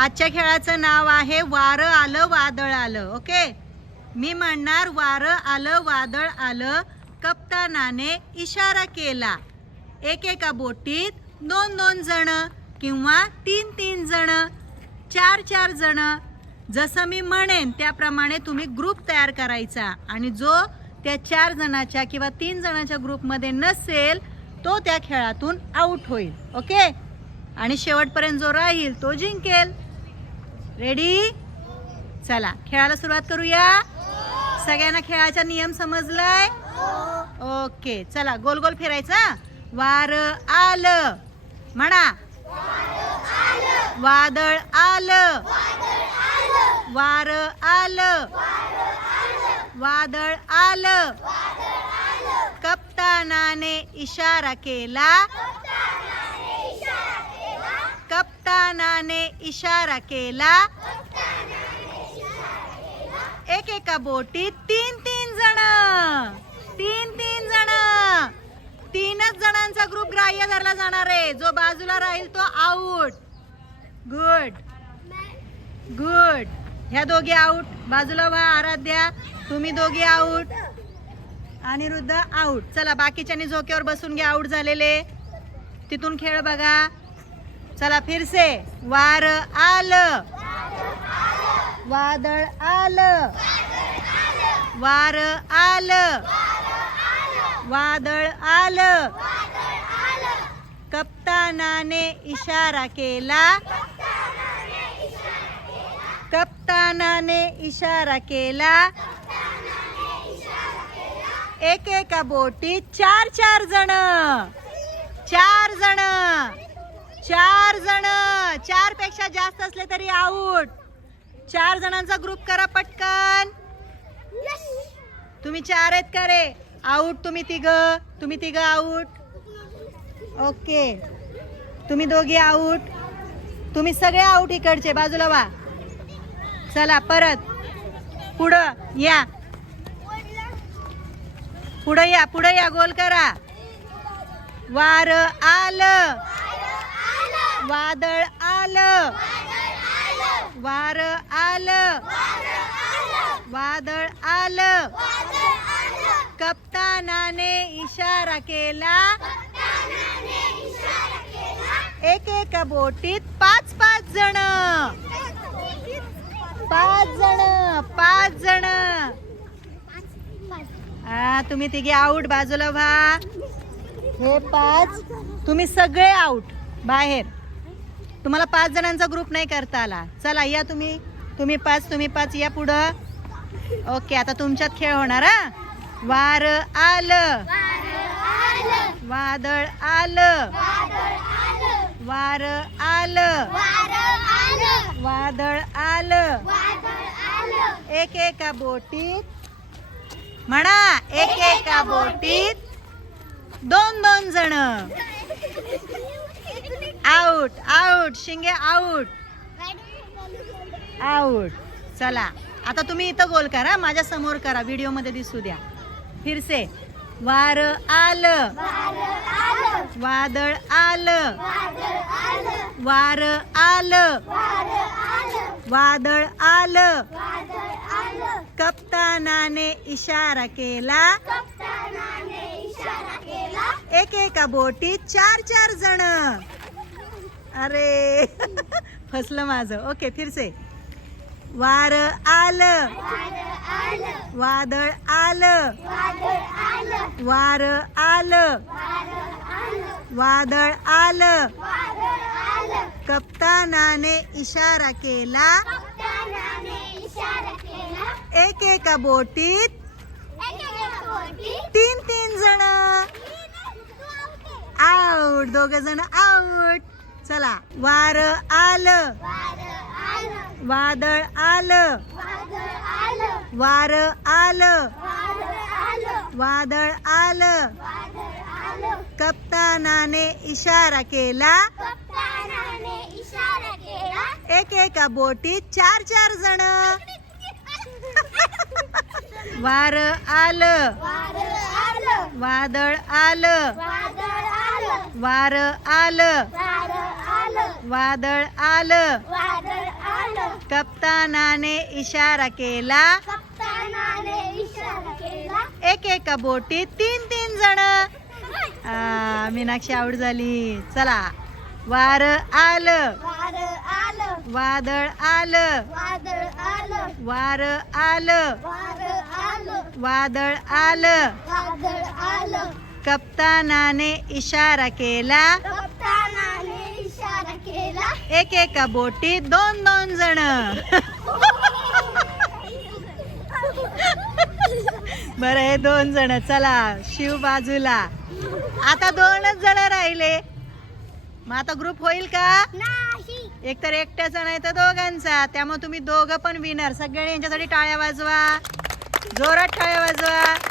आजच्या खेळाचं नाव आहे वारं आलं वादळ आलं ओके? मी म्हणणार वारं आलं वादळ आलं कप्तानाने इशारा केला. एकेका बोटीत दोन दोन जण किंवा तीन तीन जण चार चार जण. जसं मी म्हणेन त्याप्रमाणे तुम्ही ग्रुप तयार करायचा. आणि जो त्या चार जणाच्या किंवा तीन जणाच्या ग्रुपमध्ये नसेल तो त्या खेळातून आऊट होईल ओके? आणि शेवटपर्यंत जो राहील तो जिंकेल. रेडी चला खेळाला सुरुवात करूया. सगळ्यांना खेळाचा नियम समजलाय? ओके चला गोल गोल फिरायचा. वार आलं. म्हणा. वादळ आलं. वार आलं. वादळ आलं. कप्तानाने इशारा केला. कप्तानाने इशारा केला एकेका बोटीत तीन तीन जण तीन तीन जण तीनच जणांचा ग्रुप ग्राह्य धरला जाणार आहे जो बाजूला राहील तो आऊट गुड गुड ह्या दोघी आऊट बाजूला व्हा आराध्या तुम्ही दोघी आऊट रुद्ध आऊट चला बाकीच्यांनी झोक्यावर बसून घ्या आऊट झालेले. तिथून खेळ बघा चला फिरसे वार आलं. वादळ आलं. वार आलं. वादळ आलं. कप्तानाने इशारा केला. कप्तानाने इशारा केला. एकेका बोटीत चार चार जण. चार जण. चार जण चारपेक्षा जास्त असले तरी आऊट चार जणांचा ग्रुप करा पटकन. तुम्ही चार आहेत का रे? आऊट तुम्ही तिघ तुम्ही तिघ आऊट ओके तुम्ही दोघी आऊट तुम्ही सगळे आऊट इकडचे बाजूला वा. चला परत. पुढं या. पुढं या पुढं या गोल करा. वार आलं. वादळ आलं. वार आलं. वादळ आलं. कप्तानाने इशारा केला. एक एका बोटीत पाच पाच जण. पाच जण पाच जण. हा तुम्ही तिघे आऊट बाजूला व्हा. हे पाच. तुम्ही सगळे आऊट बाहेर. तुम्हाला पाच जणांचा ग्रुप नाही करता आला. चला या तुम्ही. तुम्ही पाच तुम्ही पाच या पुढं. ओके आता तुमच्यात खेळ होणार हा? वार आलं. वादळ आलं. वार आलं. वादळ आलं. एक एका बोटीत. म्हणा एक एका बोटीत. दोन दोन जण. आऊट आऊट शिंगे आऊट आऊट चला. आता तुम्ही इथं गोल करा माझ्यासमोर करा. व्हिडिओमध्ये दिसू द्या. फिरसे. वार आलं. वादळ आलं. वार आलं. वादळ आलं. कप्तानाने इशारा केला. एकेका बोटीत चार चार जण. अरे फसलं माझं. ओके फिरसे. वार आलं. वादळ आलं. वार आलं. वादळ आलं. कप्तानाने इशारा केला. एकेका बोटीत तीन तीन जण. आऊट दोघ जण आऊट वार आलं. वादळ आलं. वार आलं. वादळ आलं. कप्तानाने इशारा केला. एक एका बोटीत चार चार जण. वार आलं. वादळ आलं. वार आलं. वादळ आलं. वादळ आलं. कप्तानाने इशारा केला. कप्तानाने इशारा केला. एक एका बोटीत तीन तीन जण. मीनाक्षी आऊट झाली. चला. वार आलं. वादळ आलं. वादळ आलं. वादळ आलं. वार आलं. वादळ आलं. वादळ आलं. वादळ आलं. कप्तानाने इशारा केला. एक एका बोटीत दोन दोन जण. बरं हे दोन जण चला शिव बाजूला. आता दोनच जण राहिले. मग आता ग्रुप होईल का? एक तर एकट्याचा नाही तर दोघांचा. त्यामुळे तुम्ही दोघं पण विनर सगळ्यांनी यांच्यासाठी टाळ्या वाजवा. जोरात टाळ्या वाजवा.